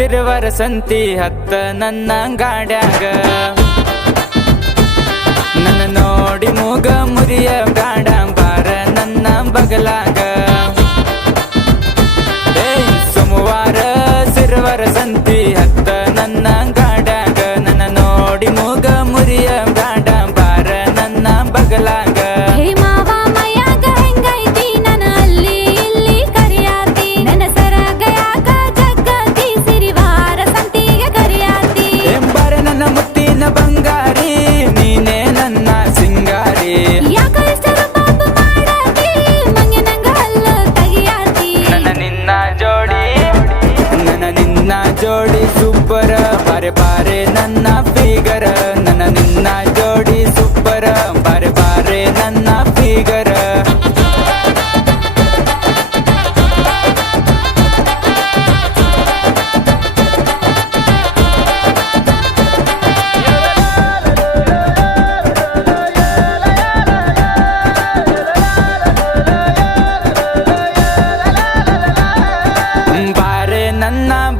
ಸಿರ್ವರ ಸಂತಿ ಹತ್ತ ನನ್ನ ಗಾಡ್ಯಾಗ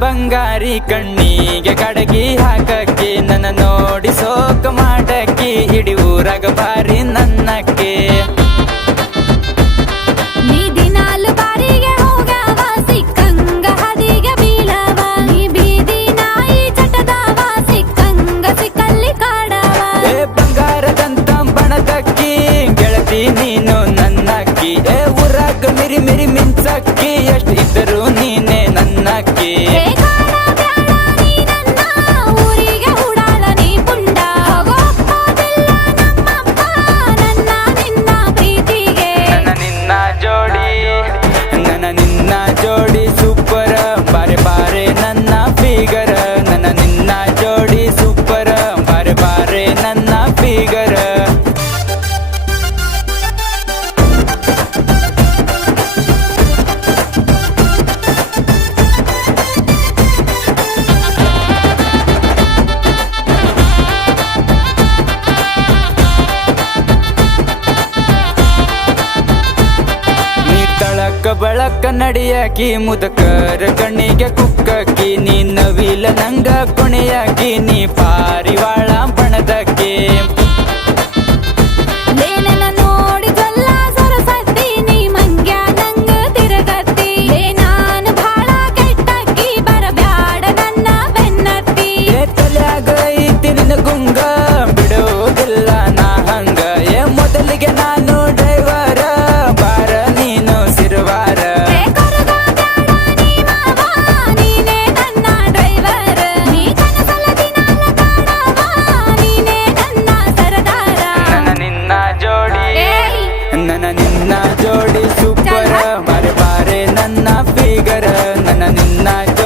ಬಂಗಾರಿ ಕಣ್ಣಿಗೆ ಕಡಗಿ ಹಾಕಕ್ಕೆ ನನ್ನ ನೋಡಿ ಸೋಕ ಮಾಡಕ್ಕೆ ಹಿಡಿ ಊರಾಗ ಬಾರಿ ನನ್ನಕ್ಕೆ. dirty ನಡಿಯಾಕಿ ಮುದಕರ ಕಣ್ಣಿಗೆ ಕುಕ್ಕಕ್ಕಿ ನೀ ನವಿಲ ನಂಗ ಕೊನೆಯಾಕಿ ನೀ ಪಾರಿ night.